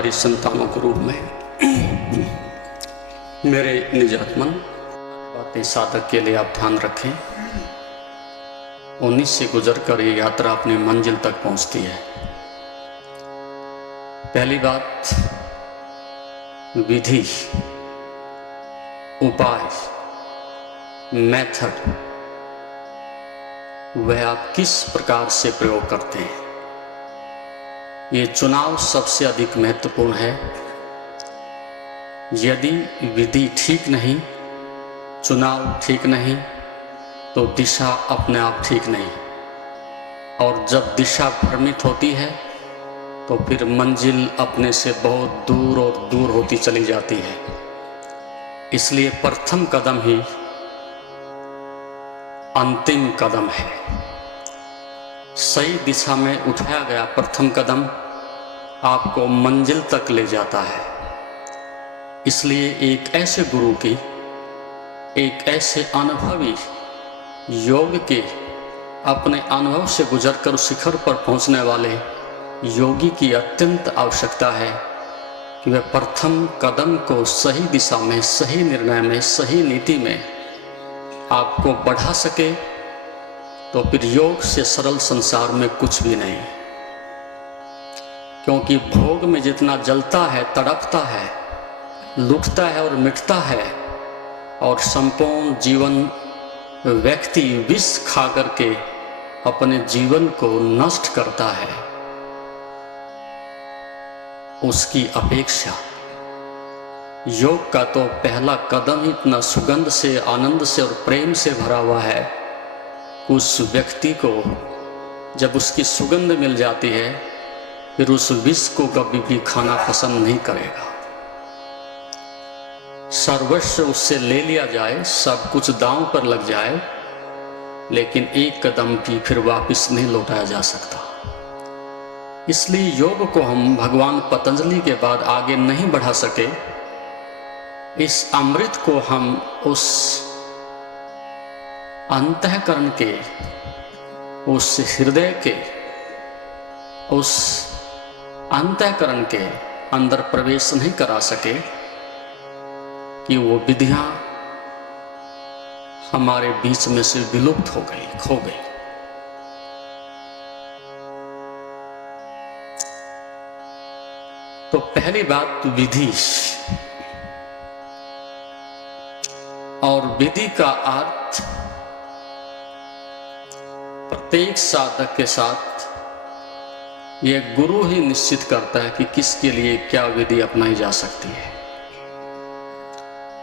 तुम्हारी संतानों के रूप में मेरे निजातमन बातें साधक के लिए आप ध्यान रखें। 19 से गुजरकर ये यात्रा अपनी मंजिल तक पहुंचती है। पहली बात, विधि, उपाय, मेथड, वह आप किस प्रकार से प्रयोग करते हैं। ये चुनाव सबसे अधिक महत्वपूर्ण है। यदि विधि ठीक नहीं, चुनाव ठीक नहीं, तो दिशा अपने आप ठीक नहीं, और जब दिशा भ्रमित होती है तो फिर मंजिल अपने से बहुत दूर और दूर होती चली जाती है। इसलिए प्रथम कदम ही अंतिम कदम है। सही दिशा में उठाया गया प्रथम कदम आपको मंजिल तक ले जाता है। इसलिए एक ऐसे गुरु की, एक ऐसे अनुभवी योग के, अपने अनुभव से गुजरकर शिखर पर पहुंचने वाले योगी की अत्यंत आवश्यकता है कि वह प्रथम कदम को सही दिशा में, सही निर्णय में, सही नीति में आपको बढ़ा सके। तो फिर योग से सरल संसार में कुछ भी नहीं, क्योंकि भोग में जितना जलता है, तड़पता है, लुटता है और मिटता है, और संपूर्ण जीवन व्यक्ति विष खा करके अपने जीवन को नष्ट करता है, उसकी अपेक्षा योग का तो पहला कदम ही इतना सुगंध से, आनंद से और प्रेम से भरा हुआ है, उस व्यक्ति को जब उसकी सुगंध मिल जाती है फिर उस विष को कभी भी खाना पसंद नहीं करेगा। सर्वस्व उससे ले लिया जाए, सब कुछ दांव पर लग जाए, लेकिन एक कदम भी फिर वापस नहीं लौटाया जा सकता। इसलिए योग को हम भगवान पतंजलि के बाद आगे नहीं बढ़ा सके। इस अमृत को हम उस अंतःकरण के, उस हृदय के, उस अंतःकरण के अंदर प्रवेश नहीं करा सके कि वो विधियां हमारे बीच में से विलुप्त हो गई, खो गई। तो पहली बात विधि, और विधि का अर्थ प्रत्येक साधक के साथ यह गुरु ही निश्चित करता है कि किसके लिए क्या विधि अपनाई जा सकती है।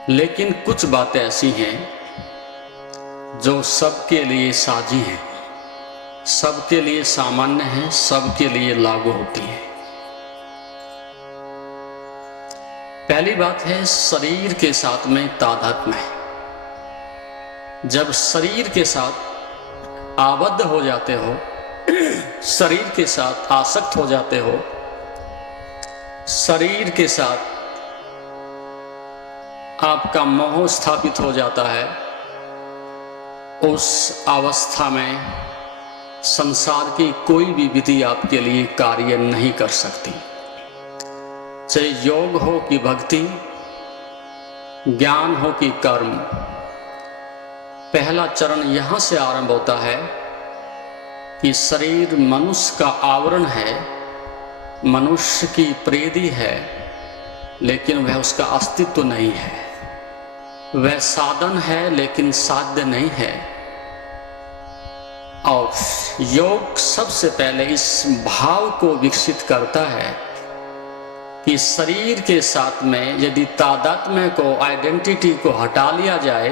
लेकिन कुछ बातें ऐसी हैं जो सबके लिए साझी हैं, सबके लिए सामान्य हैं, सबके लिए लागू होती हैं। पहली बात है शरीर के साथ में तादात्म्य। जब शरीर के साथ आबद्ध हो जाते हो, शरीर के साथ आसक्त हो जाते हो, शरीर के साथ आपका मोह स्थापित हो जाता है, उस अवस्था में संसार की कोई भी विधि आपके लिए कार्य नहीं कर सकती। चाहे योग हो कि भक्ति, ज्ञान हो कि कर्म, पहला चरण यहां से आरंभ होता है कि शरीर मनुष्य का आवरण है, मनुष्य की प्रेदी है, लेकिन वह उसका अस्तित्व नहीं है। वह साधन है लेकिन साध्य नहीं है। और योग सबसे पहले इस भाव को विकसित करता है कि शरीर के साथ में यदि तादात्म्य को, आइडेंटिटी को हटा लिया जाए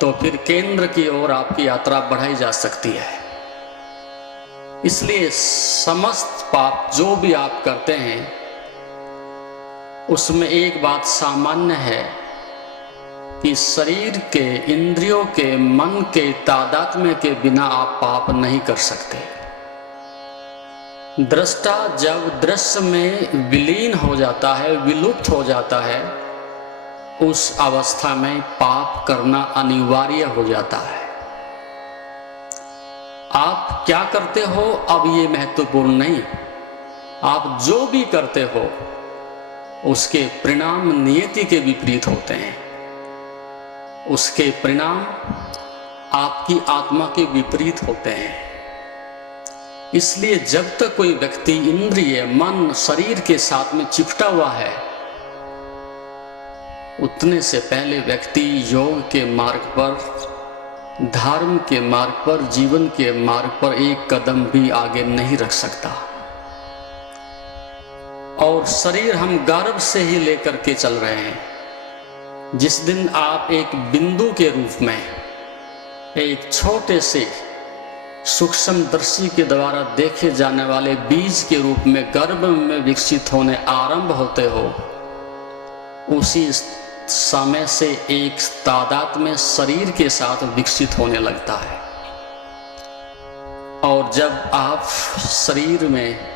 तो फिर केंद्र की ओर आपकी यात्रा बढ़ाई जा सकती है। इसलिए समस्त पाप जो भी आप करते हैं उसमें एक बात सामान्य है कि शरीर के, इंद्रियों के, मन के तादात्म्य के बिना आप पाप नहीं कर सकते। दृष्टा जब दृश्य में विलीन हो जाता है, विलुप्त हो जाता है, उस अवस्था में पाप करना अनिवार्य हो जाता है। आप क्या करते हो अब ये महत्वपूर्ण नहीं, आप जो भी करते हो उसके परिणाम नियति के विपरीत होते हैं। उसके परिणाम आपकी आत्मा के विपरीत होते हैं। इसलिए जब तक कोई व्यक्ति इंद्रिय, मन, शरीर के साथ में चिपटा हुआ है, उतने से पहले व्यक्ति योग के मार्ग पर, धर्म के मार्ग पर, जीवन के मार्ग पर एक कदम भी आगे नहीं रख सकता। और शरीर हम गर्भ से ही लेकर के चल रहे हैं। जिस दिन आप एक बिंदु के रूप में, एक छोटे से सूक्ष्मदर्शी के द्वारा देखे जाने वाले बीज के रूप में गर्भ में विकसित होने आरंभ होते हो, उसी समय से एक तादाद में शरीर के साथ विकसित होने लगता है। और जब आप शरीर में,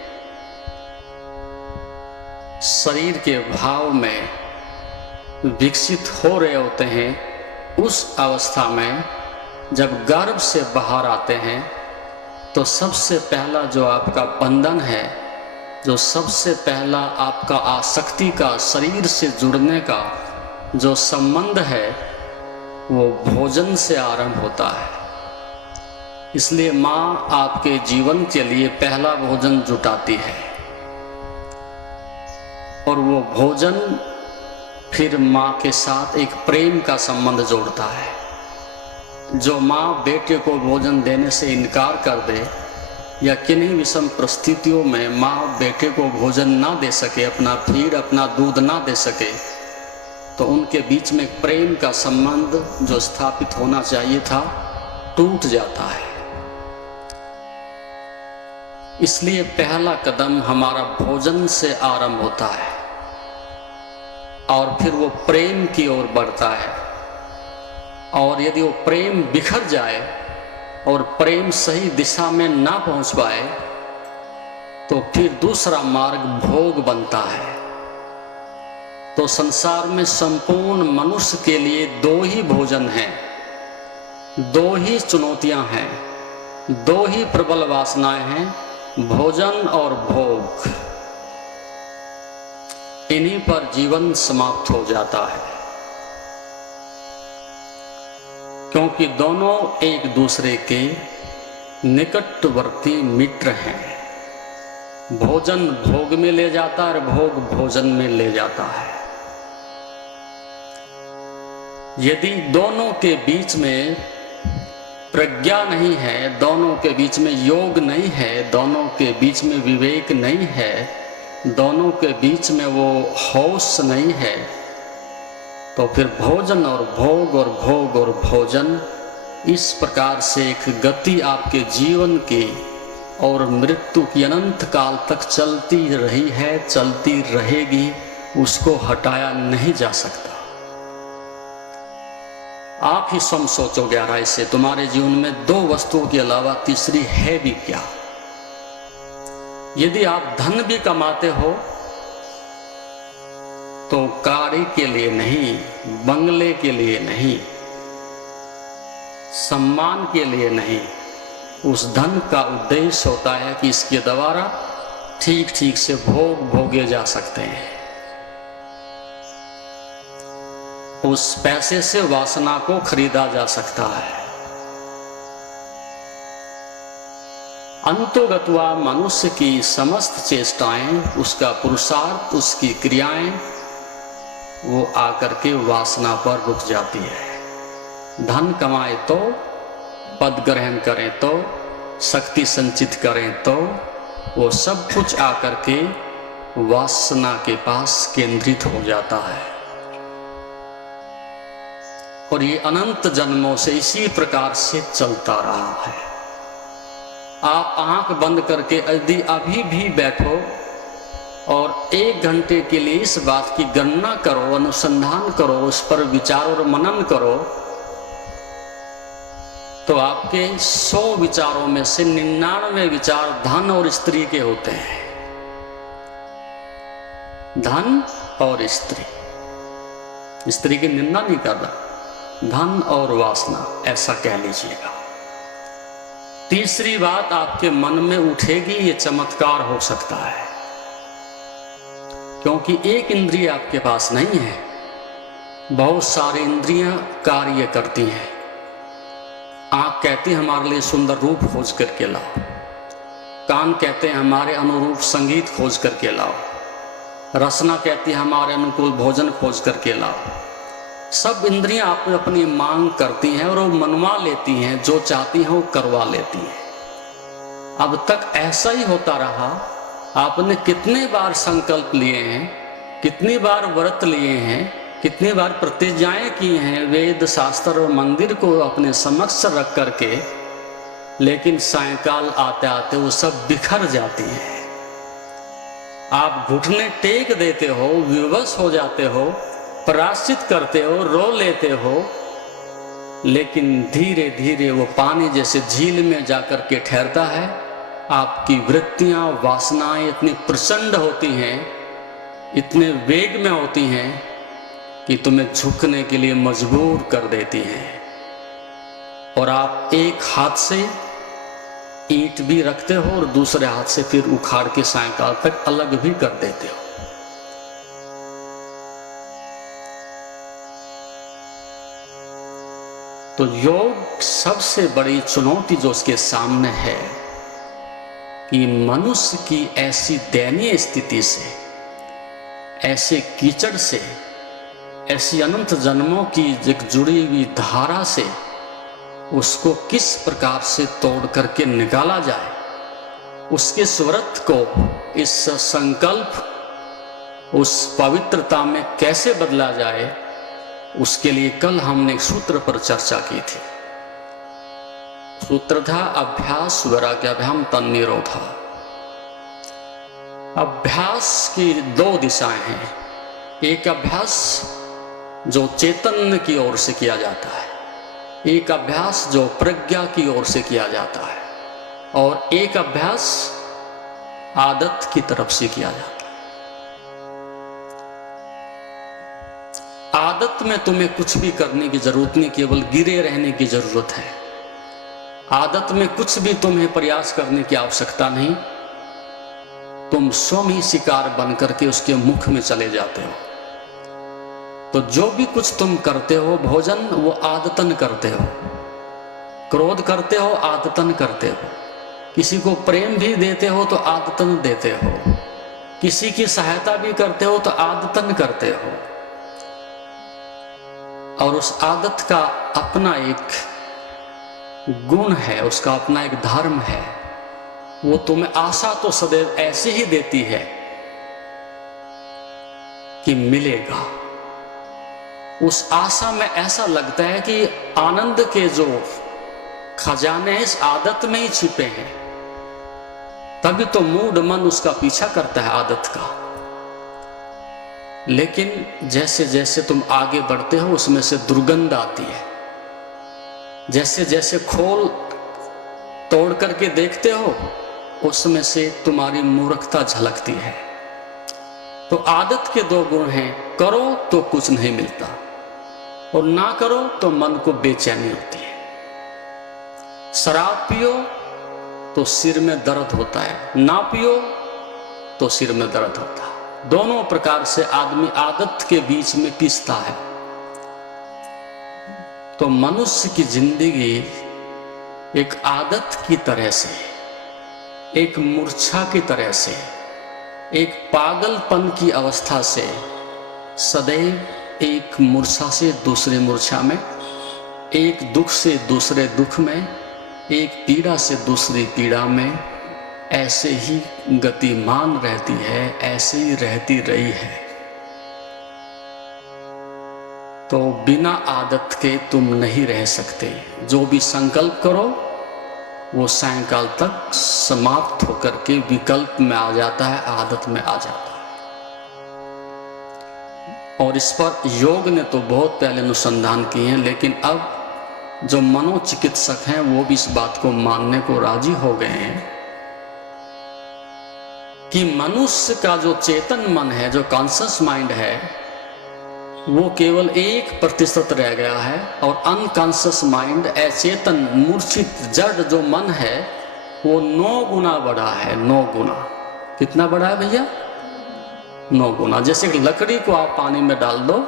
शरीर के भाव में विकसित हो रहे होते हैं, उस अवस्था में जब गर्भ से बाहर आते हैं तो सबसे पहला जो आपका बंधन है, जो सबसे पहला आपका आसक्ति का, शरीर से जुड़ने का जो संबंध है, वो भोजन से आरंभ होता है। इसलिए माँ आपके जीवन के लिए पहला भोजन जुटाती है और वो भोजन फिर माँ के साथ एक प्रेम का संबंध जोड़ता है। जो माँ बेटे को भोजन देने से इनकार कर दे या किन्हीं विषम परिस्थितियों में माँ बेटे को भोजन ना दे सके, अपना फीड, अपना दूध ना दे सके, तो उनके बीच में प्रेम का संबंध जो स्थापित होना चाहिए था, टूट जाता है। इसलिए पहला कदम हमारा भोजन से आरंभ होता है और फिर वो प्रेम की ओर बढ़ता है। और यदि वो प्रेम बिखर जाए और प्रेम सही दिशा में ना पहुंच पाए, तो फिर दूसरा मार्ग भोग बनता है। तो संसार में संपूर्ण मनुष्य के लिए दो ही भोजन हैं, दो ही चुनौतियां हैं, दो ही प्रबल वासनाएं हैं, भोजन और भोग। इन्हीं पर जीवन समाप्त हो जाता है, क्योंकि दोनों एक दूसरे के निकटवर्ती मित्र हैं। भोजन भोग में ले जाता है और भोग भोजन में ले जाता है। यदि दोनों के बीच में प्रज्ञा नहीं है, दोनों के बीच में योग नहीं है, दोनों के बीच में विवेक नहीं है, दोनों के बीच में वो होश नहीं है, तो फिर भोजन और भोग और भोग और भोजन, इस प्रकार से एक गति आपके जीवन की और मृत्यु की अनंत काल तक चलती रही है, चलती रहेगी, उसको हटाया नहीं जा सकता। आप ही स्वयं सोचो गहराई से, तुम्हारे जीवन में दो वस्तुओं के अलावा तीसरी है भी क्या? यदि आप धन भी कमाते हो तो गाड़ी के लिए नहीं, बंगले के लिए नहीं, सम्मान के लिए नहीं, उस धन का उद्देश्य होता है कि इसके द्वारा ठीक ठीक से भोग भोगे जा सकते हैं। उस पैसे से वासना को खरीदा जा सकता है। अंतोगत्वा मनुष्य की समस्त चेष्टाएं, उसका पुरुषार्थ, उसकी क्रियाएं, वो आकर के वासना पर रुक जाती है। धन कमाए तो, पद ग्रहण करें तो, शक्ति संचित करें तो, वो सब कुछ आकर के वासना के पास केंद्रित हो जाता है। और ये अनंत जन्मों से इसी प्रकार से चलता रहा है। आप आंख बंद करके यदि अभी भी बैठो और 1 घंटे के लिए इस बात की गणना करो, अनुसंधान करो, उस पर विचार और मनन करो, तो आपके 100 विचारों में से 99 विचार धन और स्त्री के होते हैं। धन और स्त्री, स्त्री की निंदा नहीं कर रहा, धन और वासना, ऐसा कह लीजिएगा। तीसरी बात आपके मन में उठेगी, ये चमत्कार हो सकता है। क्योंकि एक इंद्रिय आपके पास नहीं है, बहुत सारी इंद्रियां कार्य करती हैं। आँख कहती है हमारे लिए सुंदर रूप खोज करके लाओ, कान कहते हैं हमारे अनुरूप संगीत खोज करके लाओ, रसना कहती है हमारे अनुकूल भोजन खोज करके लाओ। सब इंद्रियां आप अपनी मांग करती हैं और वो मनवा लेती हैं, जो चाहती हैं वो करवा लेती हैं। अब तक ऐसा ही होता रहा। आपने कितने बार संकल्प लिए हैं, कितनी बार व्रत लिए हैं, कितनी बार प्रतिज्ञाएं की हैं, वेद शास्त्र और मंदिर को अपने समक्ष रख करके, लेकिन सायंकाल आते आते वो सब बिखर जाती हैं। आप घुटने टेक देते हो, विवश हो जाते हो, प्रायश्चित करते हो, रो लेते हो, लेकिन धीरे धीरे वो पानी जैसे झील में जाकर के ठहरता है। आपकी वृत्तियां, वासनाएं इतनी प्रचंड होती हैं, इतने वेग में होती हैं कि तुम्हें झुकने के लिए मजबूर कर देती हैं। और आप एक हाथ से ईंट भी रखते हो और दूसरे हाथ से फिर उखाड़ के सायंकाल तक अलग भी कर देते हो। तो योग सबसे बड़ी चुनौती जो उसके सामने है कि मनुष्य की ऐसी दयनीय स्थिति से, ऐसे कीचड़ से, ऐसी अनंत जन्मों की एक जुड़ी हुई धारा से उसको किस प्रकार से तोड़ करके निकाला जाए, उसके स्वरत को इस संकल्प, उस पवित्रता में कैसे बदला जाए, उसके लिए कल हमने एक सूत्र पर चर्चा की थी। सूत्र था अभ्यास वैराग्याभ्याम तन्निरोधा। अभ्यास की दो दिशाएं हैं। एक अभ्यास जो चेतन की ओर से किया जाता है, एक अभ्यास जो प्रज्ञा की ओर से किया जाता है, और एक अभ्यास आदत की तरफ से किया जाता है। आदत में तुम्हें कुछ भी करने की जरूरत नहीं, केवल गिरे रहने की जरूरत है। आदत में कुछ भी तुम्हें प्रयास करने की आवश्यकता नहीं, तुम स्वयं ही शिकार बन करके उसके मुख में चले जाते हो। तो जो भी कुछ तुम करते हो, भोजन वो आदतन करते हो, क्रोध करते हो आदतन करते हो, किसी को प्रेम भी देते हो तो आदतन देते हो, किसी की सहायता भी करते हो तो आदतन करते हो। और उस आदत का अपना एक गुण है, उसका अपना एक धर्म है। वो तुम्हें आशा तो सदैव ऐसे ही देती है कि मिलेगा। उस आशा में ऐसा लगता है कि आनंद के जो खजाने इस आदत में ही छिपे हैं, तभी तो मूड मन उसका पीछा करता है आदत का। लेकिन जैसे जैसे तुम आगे बढ़ते हो उसमें से दुर्गंध आती है। जैसे जैसे खोल तोड़ करके देखते हो उसमें से तुम्हारी मूर्खता झलकती है। तो आदत के दो गुण हैं, करो तो कुछ नहीं मिलता और ना करो तो मन को बेचैनी होती है। शराब पियो तो सिर में दर्द होता है, ना पियो तो सिर में दर्द होता है। दोनों प्रकार से आदमी आदत के बीच में पिसता है। तो मनुष्य की जिंदगी एक आदत की तरह से, एक मूर्छा की तरह से, एक पागलपन की अवस्था से, सदैव एक मूर्छा से दूसरे मूर्छा में, एक दुख से दूसरे दुख में, एक पीड़ा से दूसरी पीड़ा में, ऐसे ही गतिमान रहती है, ऐसे ही रहती रही है। तो बिना आदत के तुम नहीं रह सकते। जो भी संकल्प करो वो सायंकाल तक समाप्त होकर के विकल्प में आ जाता है, आदत में आ जाता है। और इस पर योग ने तो बहुत पहले अनुसंधान किए हैं, लेकिन अब जो मनोचिकित्सक हैं वो भी इस बात को मानने को राजी हो गए हैं कि मनुष्य का जो चेतन मन है, जो कॉन्शियस माइंड है, वो केवल 1% रह गया है और अनकॉन्शियस माइंड, अचेतन मूर्छित जड़ जो मन है वो 9 गुना बड़ा है। 9 गुना। कितना बड़ा है भैया? 9 गुना। जैसे कि लकड़ी को आप पानी में डाल दो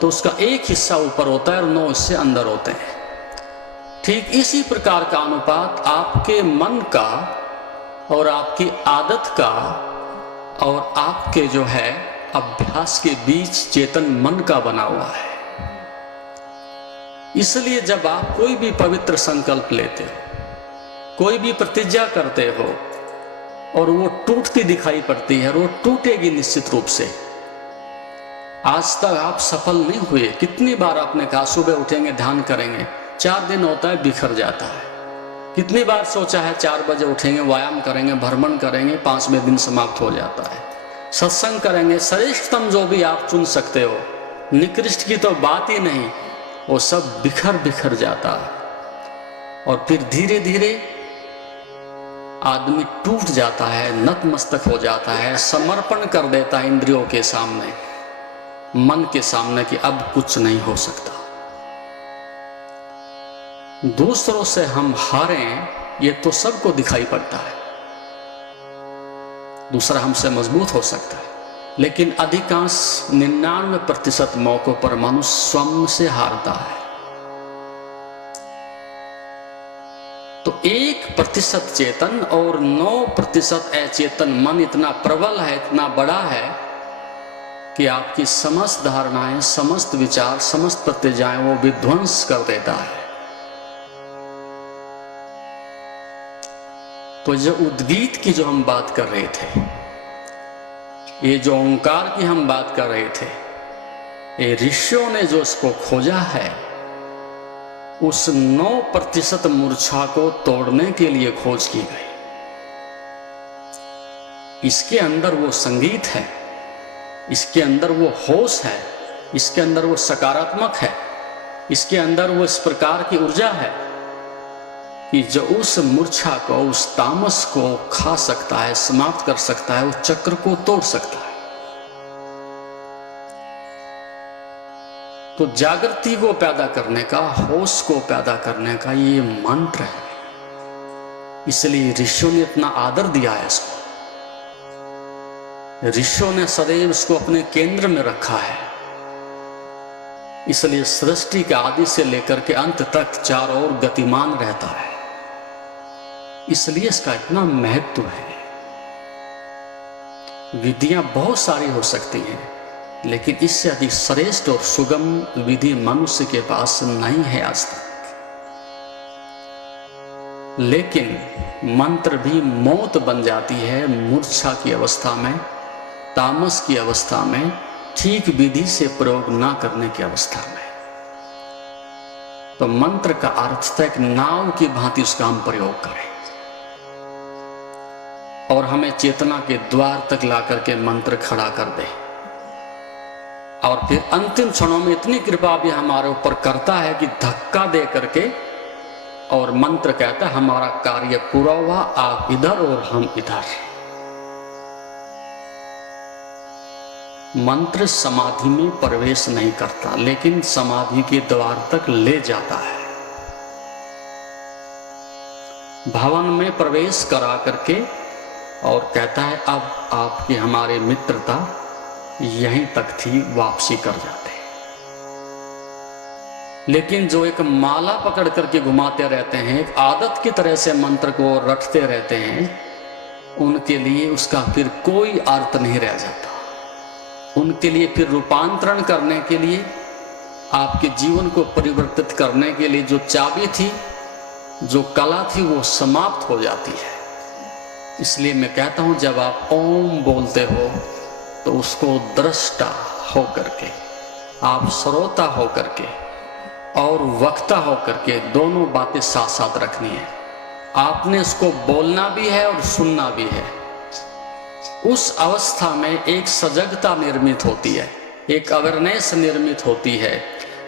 तो उसका एक हिस्सा ऊपर होता है और 9 हिस्से अंदर होते हैं। ठीक इसी प्रकार का अनुपात आपके मन का और आपकी आदत का और आपके जो है अभ्यास के बीच चेतन मन का बना हुआ है। इसलिए जब आप कोई भी पवित्र संकल्प लेते हो, कोई भी प्रतिज्ञा करते हो और वो टूटती दिखाई पड़ती है, और वो टूटेगी निश्चित रूप से। आज तक आप सफल नहीं हुए। कितनी बार आपने कहा सुबह उठेंगे ध्यान करेंगे, 4 दिन होता है बिखर जाता है। कितनी बार सोचा है 4 बजे उठेंगे, व्यायाम करेंगे, भ्रमण करेंगे, 5वें दिन समाप्त हो जाता है। सत्संग करेंगे, श्रेष्ठतम जो भी आप चुन सकते हो, निकृष्ट की तो बात ही नहीं, वो सब बिखर बिखर जाता है। और फिर धीरे धीरे आदमी टूट जाता है, नतमस्तक हो जाता है, समर्पण कर देता है इंद्रियों के सामने, मन के सामने कि अब कुछ नहीं हो सकता। दूसरों से हम हारें ये तो सबको दिखाई पड़ता है, दूसरा हमसे मजबूत हो सकता है, लेकिन अधिकांश 99% मौकों पर मनुष्य स्वयं से हारता है। तो 1% चेतन और 9% अचेतन मन इतना प्रबल है, इतना बड़ा है कि आपकी समस्त धारणाएं, समस्त विचार, समस्त प्रतिज्ञाएं वो विध्वंस कर देता है। तो जो उद्गीत की जो हम बात कर रहे थे, ये जो ओंकार की हम बात कर रहे थे, ये ऋषियों ने जो इसको खोजा है, उस 9% मूर्छा को तोड़ने के लिए खोज की गई। इसके अंदर वो संगीत है, इसके अंदर वो होश है, इसके अंदर वो सकारात्मक है, इसके अंदर वो इस प्रकार की ऊर्जा है कि जो उस मूर्छा को, उस तामस को खा सकता है, समाप्त कर सकता है, उस चक्र को तोड़ सकता है। तो जागृति को पैदा करने का, होश को पैदा करने का ये मंत्र है। इसलिए ऋषियों ने इतना आदर दिया है इसको। ऋषियों ने सदैव इसको अपने केंद्र में रखा है। इसलिए सृष्टि के आदि से लेकर के अंत तक चारों ओर गतिमान रहता है। इसलिए इसका इतना महत्व है। विधियां बहुत सारी हो सकती हैं, लेकिन इससे अधिक श्रेष्ठ और सुगम विधि मनुष्य के पास नहीं है आज तक। लेकिन मंत्र भी मौत बन जाती है मूर्छा की अवस्था में, तामस की अवस्था में, ठीक विधि से प्रयोग ना करने की अवस्था में। तो मंत्र का अर्थ था एक नाव की भांति उसका हम प्रयोग करें और हमें चेतना के द्वार तक ला करके मंत्र खड़ा कर दे। और फिर अंतिम क्षणों में इतनी कृपा भी हमारे ऊपर करता है कि धक्का दे करके और मंत्र कहता है हमारा कार्य पूरा हुआ, आप इधर और हम इधर। मंत्र समाधि में प्रवेश नहीं करता, लेकिन समाधि के द्वार तक ले जाता है। भवन में प्रवेश करा करके और कहता है अब आपकी हमारी मित्रता यहीं तक थी, वापसी कर जाते। लेकिन जो एक माला पकड़ करके घुमाते रहते हैं, एक आदत की तरह से मंत्र को रटते रहते हैं, उनके लिए उसका फिर कोई अर्थ नहीं रह जाता। उनके लिए फिर रूपांतरण करने के लिए, आपके जीवन को परिवर्तित करने के लिए जो चाबी थी, जो कला थी, वो समाप्त हो जाती है। इसलिए मैं कहता हूं जब आप ओम बोलते हो तो उसको दृष्टा हो करके, आप श्रोता हो करके और वक्ता हो करके दोनों बातें साथ साथ रखनी है। आपने इसको बोलना भी है और सुनना भी है। उस अवस्था में एक सजगता निर्मित होती है, एक अवेयरनेस निर्मित होती है,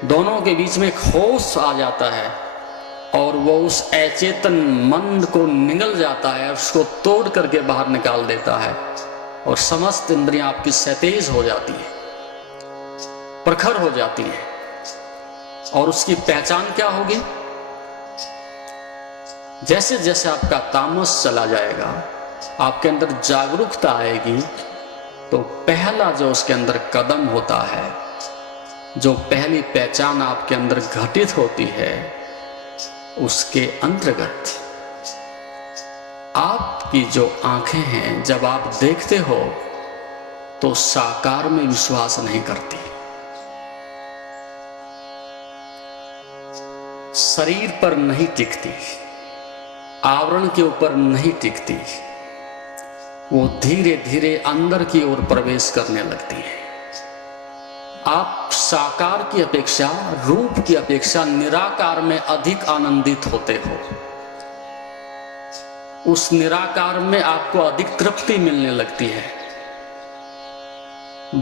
दोनों के बीच में एक होश आ जाता है और वो उस अचेतन मन को निगल जाता है, उसको तोड़ करके बाहर निकाल देता है और समस्त इंद्रियां आपकी सतेज हो जाती है, प्रखर हो जाती हैं। और उसकी पहचान क्या होगी? जैसे जैसे आपका तामस चला जाएगा, आपके अंदर जागरूकता आएगी, तो पहला जो उसके अंदर कदम होता है, जो पहली पहचान आपके अंदर घटित होती है, उसके अंतर्गत आपकी जो आंखें हैं, जब आप देखते हो तो साकार में विश्वास नहीं करती, शरीर पर नहीं टिकती, आवरण के ऊपर नहीं टिकती, वो धीरे धीरे अंदर की ओर प्रवेश करने लगती है। आप साकार की अपेक्षा, रूप की अपेक्षा निराकार में अधिक आनंदित होते हो। उस निराकार में आपको अधिक तृप्ति मिलने लगती है।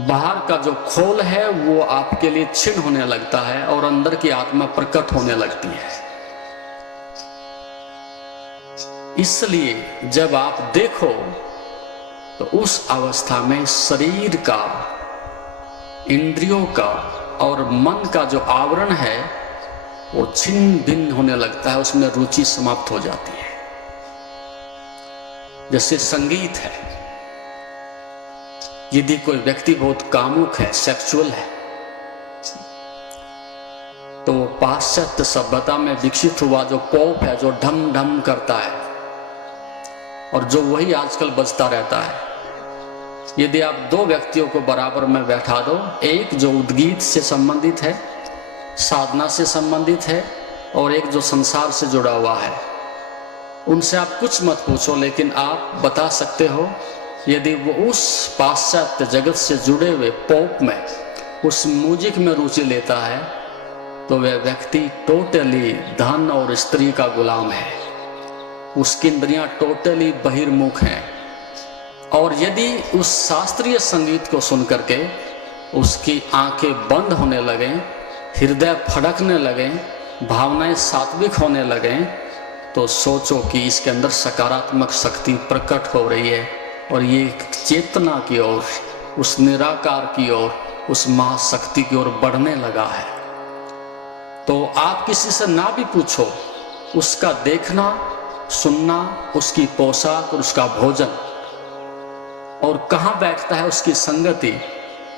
बाहर का जो खोल है वो आपके लिए छिन्न होने लगता है और अंदर की आत्मा प्रकट होने लगती है। इसलिए जब आप देखो तो उस अवस्था में शरीर का, इंद्रियों का और मन का जो आवरण है वो छिन्न भिन्न होने लगता है, उसमें रुचि समाप्त हो जाती है। जैसे संगीत है, यदि कोई व्यक्ति बहुत कामुक है, सेक्सुअल है, तो वो पाश्चात्य सभ्यता में विकसित हुआ जो पॉप है, जो ढम ढम करता है और जो वही आजकल बजता रहता है। यदि आप दो व्यक्तियों को बराबर में बैठा दो, एक जो उद्गीत से संबंधित है, साधना से संबंधित है, और एक जो संसार से जुड़ा हुआ है, उनसे आप कुछ मत पूछो, लेकिन आप बता सकते हो यदि वो उस पाश्चात्य जगत से जुड़े हुए पॉप में, उस म्यूजिक में रुचि लेता है, तो वह व्यक्ति टोटली धन और स्त्री का गुलाम है। उसकी इंद्रियां टोटली बहिर्मुख हैं। और यदि उस शास्त्रीय संगीत को सुन करके उसकी आंखें बंद होने लगें, हृदय फड़कने लगें, भावनाएं सात्विक होने लगें, तो सोचो कि इसके अंदर सकारात्मक शक्ति प्रकट हो रही है और ये चेतना की ओर, उस निराकार की ओर, उस महाशक्ति की ओर बढ़ने लगा है। तो आप किसी से ना भी पूछो, उसका देखना, सुनना, उसकी पोशाक और उसका भोजन और कहाँ बैठता है, उसकी संगति,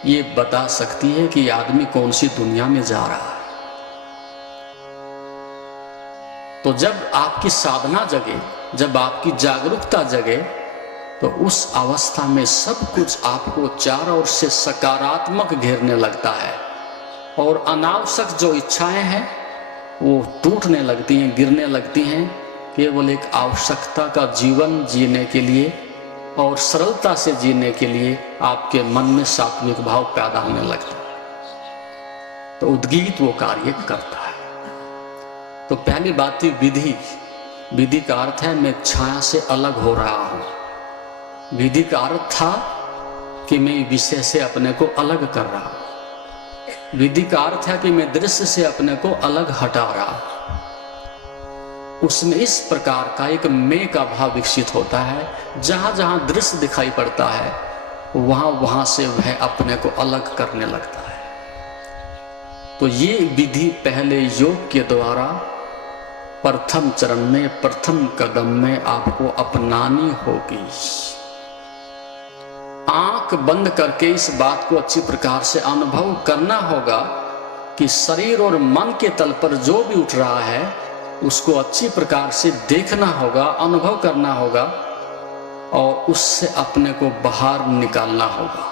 ये बता सकती है कि आदमी कौन सी दुनिया में जा रहा है। तो जब आपकी साधना जगे, जब आपकी जागरूकता जगे, तो उस अवस्था में सब कुछ आपको चारों ओर से सकारात्मक घेरने लगता है और अनावश्यक जो इच्छाएं हैं वो टूटने लगती हैं, गिरने लगती हैं। केवल एक आवश्यकता का जीवन जीने के लिए और सरलता से जीने के लिए आपके मन में सात्विक भाव पैदा होने लगता है। तो उद्गीत वो कार्य करता है। तो पहली बात थी विधि। विधि का अर्थ है मैं छाया से अलग हो रहा हूं। विधि का अर्थ था कि मैं विषय से अपने को अलग कर रहा हूं। विधि का अर्थ है कि मैं दृश्य से अपने को अलग हटा रहा हूं। उसमें इस प्रकार का एक मैं का भाव विकसित होता है। जहां जहां दृश्य दिखाई पड़ता है वहां वहां से वह अपने को अलग करने लगता है। तो ये विधि पहले योग के द्वारा प्रथम चरण में, प्रथम कदम में आपको अपनानी होगी। आंख बंद करके इस बात को अच्छी प्रकार से अनुभव करना होगा कि शरीर और मन के तल पर जो भी उठ रहा है उसको अच्छी प्रकार से देखना होगा, अनुभव करना होगा और उससे अपने को बाहर निकालना होगा।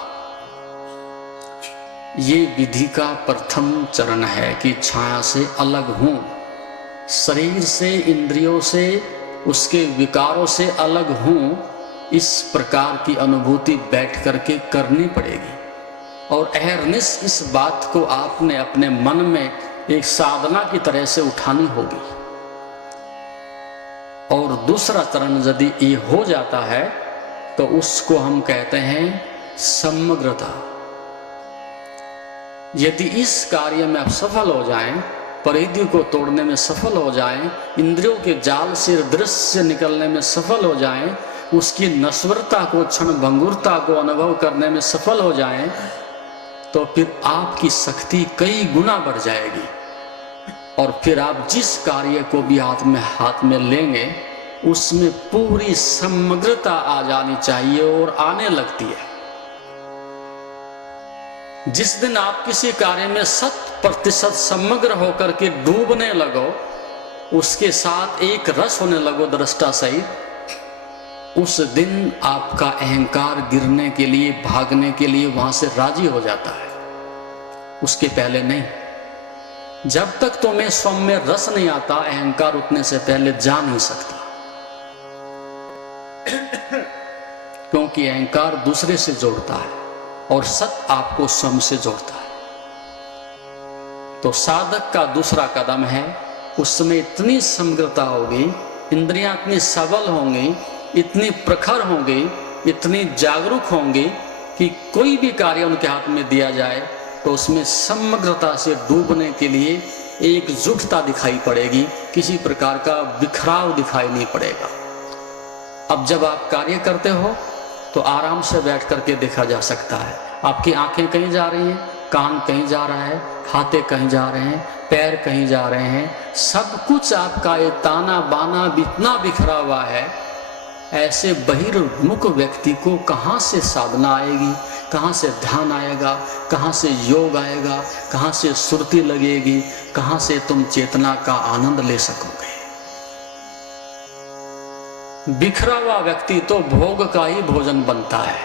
ये विधि का प्रथम चरण है कि छाया से अलग हूं, शरीर से, इंद्रियों से, उसके विकारों से अलग हूं। इस प्रकार की अनुभूति बैठ करके करनी पड़ेगी और अहरनिश इस बात को आपने अपने मन में एक साधना की तरह से उठानी होगी। और दूसरा चरण यदि ये हो जाता है तो उसको हम कहते हैं समग्रता। यदि इस कार्य में आप सफल हो जाएं, परिधि को तोड़ने में सफल हो जाएं, इंद्रियों के जाल से दृश्य निकलने में सफल हो जाएं, उसकी नश्वरता को, क्षण भंगुरता को अनुभव करने में सफल हो जाएं, तो फिर आपकी शक्ति कई गुना बढ़ जाएगी और फिर आप जिस कार्य को भी हाथ में लेंगे उसमें पूरी समग्रता आ जानी चाहिए और आने लगती है। जिस दिन आप किसी कार्य में 100% समग्र होकर के डूबने लगो, उसके साथ एक रस होने लगो दृष्टा सहित, उस दिन आपका अहंकार गिरने के लिए, भागने के लिए वहां से राजी हो जाता है। उसके पहले नहीं। जब तक तुम्हें स्वयं में रस नहीं आता, अहंकार उतने से पहले जा नहीं सकता। क्योंकि अहंकार दूसरे से जोड़ता है और सत्य आपको स्वयं से जोड़ता है। तो साधक का दूसरा कदम है, उसमें इतनी समग्रता होगी, इंद्रियां इतनी सबल होंगी, इतनी प्रखर होंगी, इतनी जागरूक होंगी कि कोई भी कार्य उनके हाथ में दिया जाए तो उसमें समग्रता से डूबने के लिए एकजुटता दिखाई पड़ेगी, किसी प्रकार का बिखराव दिखाई नहीं पड़ेगा। अब जब आप कार्य करते हो तो आराम से बैठ करके देखा जा सकता है। आपकी आंखें कहीं जा रही हैं, कान कहीं जा रहा है, हाथे कहीं जा रहे हैं, पैर कहीं जा रहे हैं, सब कुछ आपका ये ताना बाना इतना बिखरा हुआ है। ऐसे बहिर्मुख व्यक्ति को कहाँ से साधना आएगी, कहाँ से ध्यान आएगा, कहाँ से योग आएगा, कहाँ से सुरती लगेगी, कहाँ से तुम चेतना का आनंद ले सकोगे। बिखरा हुआ व्यक्ति तो भोग का ही भोजन बनता है।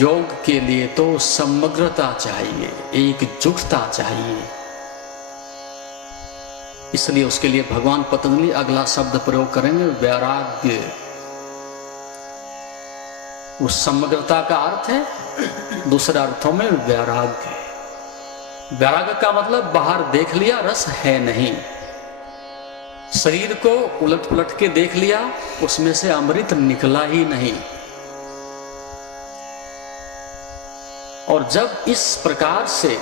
योग के लिए तो समग्रता चाहिए, एकजुटता चाहिए। इसलिए उसके लिए भगवान पतंजलि अगला शब्द प्रयोग करेंगे, वैराग्य। उस समग्रता का अर्थ है दूसरे अर्थों में वैराग्य। वैराग्य का मतलब बाहर देख लिया, रस है नहीं। शरीर को उलट पुलट के देख लिया, उसमें से अमृत निकला ही नहीं। और जब इस प्रकार से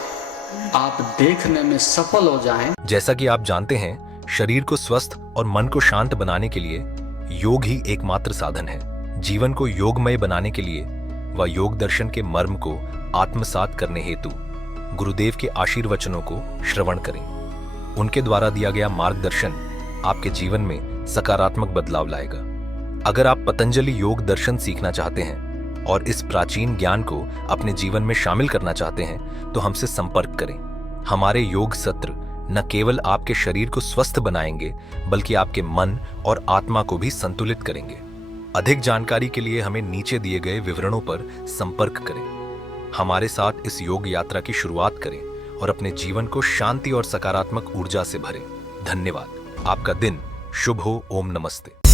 आप देखने में सफल हो जाएं, जैसा कि आप जानते हैं, शरीर को स्वस्थ और मन को शांत बनाने के लिए योग ही एकमात्र साधन है। जीवन को योगमय बनाने के लिए व योग दर्शन के मर्म को आत्मसात करने हेतु गुरुदेव के आशीर्वचनों को श्रवण करें। उनके द्वारा दिया गया मार्गदर्शन आपके जीवन में सकारात्मक बदलाव लाएगा। अगर आप पतंजलि योग दर्शन सीखना चाहते हैं और इस प्राचीन ज्ञान को अपने जीवन में शामिल करना चाहते हैं तो हमसे संपर्क करें। हमारे योग सत्र न केवल आपके शरीर को स्वस्थ बनाएंगे बल्कि आपके मन और आत्मा को भी संतुलित करेंगे। अधिक जानकारी के लिए हमें नीचे दिए गए विवरणों पर संपर्क करें। हमारे साथ इस योग यात्रा की शुरुआत करें और अपने जीवन को शांति और सकारात्मक ऊर्जा से भरें। धन्यवाद। आपका दिन शुभ हो। ओम नमस्ते।